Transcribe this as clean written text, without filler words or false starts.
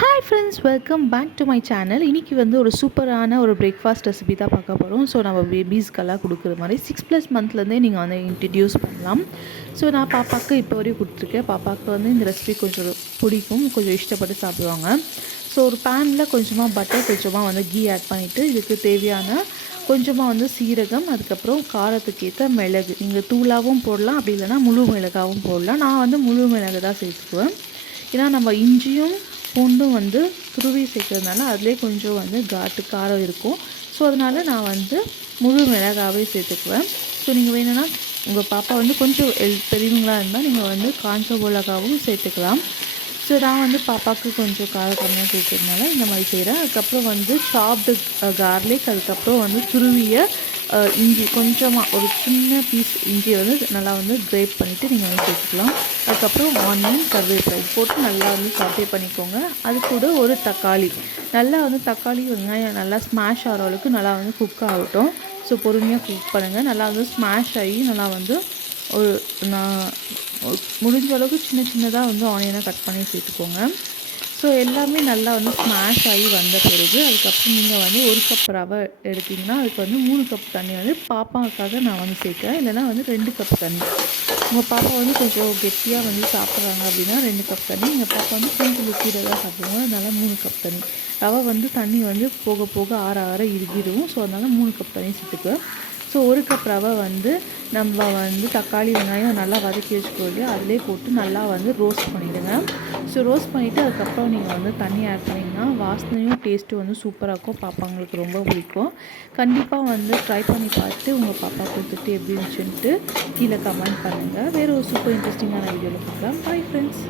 Hi friends, welcome back to my channel. இன்றைக்கி வந்து ஒரு சூப்பரான ஒரு பிரேக்ஃபாஸ்ட் ரெசிபி தான் பார்க்க போகிறோம். ஸோ நம்ம பேபிஸ்க்கெல்லாம் கொடுக்குற மாதிரி 6+ மந்த்லேருந்தே நீங்கள் வந்து இன்ட்ரடியூஸ் பண்ணலாம். ஸோ நான் பாப்பாவுக்கு இப்போ வரையும் கொடுத்துருக்கேன். பாப்பாவுக்கு வந்து இந்த ரெசிபி கொஞ்சம் பிடிக்கும், கொஞ்சம் இஷ்டப்பட்டு சாப்பிடுவாங்க. ஸோ ஒரு பேனில் கொஞ்சமாக பட்டர், கொஞ்சமாக வந்து கீ ஆட் பண்ணிவிட்டு இதுக்கு தேவையான கொஞ்சமாக வந்து சீரகம், அதுக்கப்புறம் காரத்துக்கு ஏற்ற மிளகு, நீங்கள் தூளாகவும் போடலாம், அப்படி இல்லைனா முழு மிளகாவும் போடலாம். நான் வந்து முழு மிளகு தான் சேர்த்துக்குவேன். ஏன்னா நம்ம இஞ்சியும் பூண்டும் வந்து துருவி சேர்க்கறதுனால அதிலே கொஞ்சம் வந்து காரம் இருக்கும். ஸோ அதனால் நான் வந்து முழு மிளகாவே சேர்த்துக்குவேன். ஸோ நீங்கள் வேணும்னா உங்கள் பாப்பா வந்து கொஞ்சம் பெரியவங்களாக இருந்தால் நீங்கள் வந்து காஞ்ச மிளகாவும் சேர்த்துக்கலாம். ஸோ நான் வந்து பாப்பாவுக்கு கொஞ்சம் காரம் கம்மியாக சேர்க்கறதுனால இந்த மாதிரி செய்கிறேன். அதுக்கப்புறம் வந்து சாப்டு கார்லிக், அதுக்கப்புறம் வந்து துருவிய இஞ்சி, கொஞ்சமாக ஒரு சின்ன பீஸ் இஞ்சியை வந்து நல்லா வந்து கிரேட் பண்ணிவிட்டு நீங்கள் வந்து சேர்த்துக்கலாம். அதுக்கப்புறம் ஆனியன், கருவேப்பிலை போட்டு நல்லா வந்து சாட்டே பண்ணிக்கோங்க. அது கூட ஒரு தக்காளி, நல்லா வந்து தக்காளி வெங்காயம் நல்லா ஸ்மாஷ் ஆகிற அளவுக்கு நல்லா வந்து குக் ஆகட்டும். ஸோ பொறுமையாக குக் பண்ணுங்கள். நல்லா வந்து ஸ்மாஷ் ஆகி நல்லா வந்து ஒரு நான் முடிஞ்ச அளவுக்கு சின்ன சின்னதாக வந்து ஆனியனை கட் பண்ணி சேர்த்துக்கோங்க. ஸோ எல்லாமே நல்லா வந்து ஸ்மாஷ் ஆகி வந்த பிறகு அதுக்கப்புறம் நீங்கள் வந்து 1 கப் ரவை எடுத்திங்கன்னா அதுக்கு வந்து 3 கப் தண்ணி வந்து பாப்பாவுக்காக நான் வந்து சேர்க்குறேன். இல்லைனா வந்து 2 கப் தண்ணி. உங்கள் பாப்பா வந்து கொஞ்சம் கெட்டியாக வந்து சாப்பிட்றாங்க அப்படின்னா 2 கப் தண்ணி. எங்கள் பாப்பா வந்து கொஞ்சம் லிக்விடாக தான் சாப்பிடுவாங்க, அதனால் 3 கப் தண்ணி. ரவை வந்து தண்ணி வந்து போக போக ஆற ஆற இறுகிடும். ஸோ அதனால் 3 கப் தண்ணி சேர்த்துக்குவேன். ஸோ 1 கப் ரவை வந்து நம்ம வந்து தக்காளி வெங்காயம் நல்லா வதக்கி வச்சுக்கோ இல்லையா, அதிலே போட்டு நல்லா வந்து ரோஸ்ட் பண்ணிவிடுங்க. ஸோ ரோஸ்ட் பண்ணிவிட்டு அதுக்கப்புறம் நீங்கள் வந்து தண்ணி ஆட் பண்ணிங்கன்னா வாசனையும் டேஸ்ட்டும் வந்து சூப்பராக இருக்கும். பாப்பாங்களுக்கு ரொம்ப பிடிக்கும். கண்டிப்பாக வந்து ட்ரை பண்ணி பார்த்துட்டு உங்கள் பாப்பா கொடுத்துட்டு எப்படி இருந்துச்சுன்ட்டு கீழே கமெண்ட் பண்ணுங்கள். வேறு ஒரு சூப்பர் இன்ட்ரெஸ்டிங்கான வீடியோவில் பார்க்கலாம். Bye friends.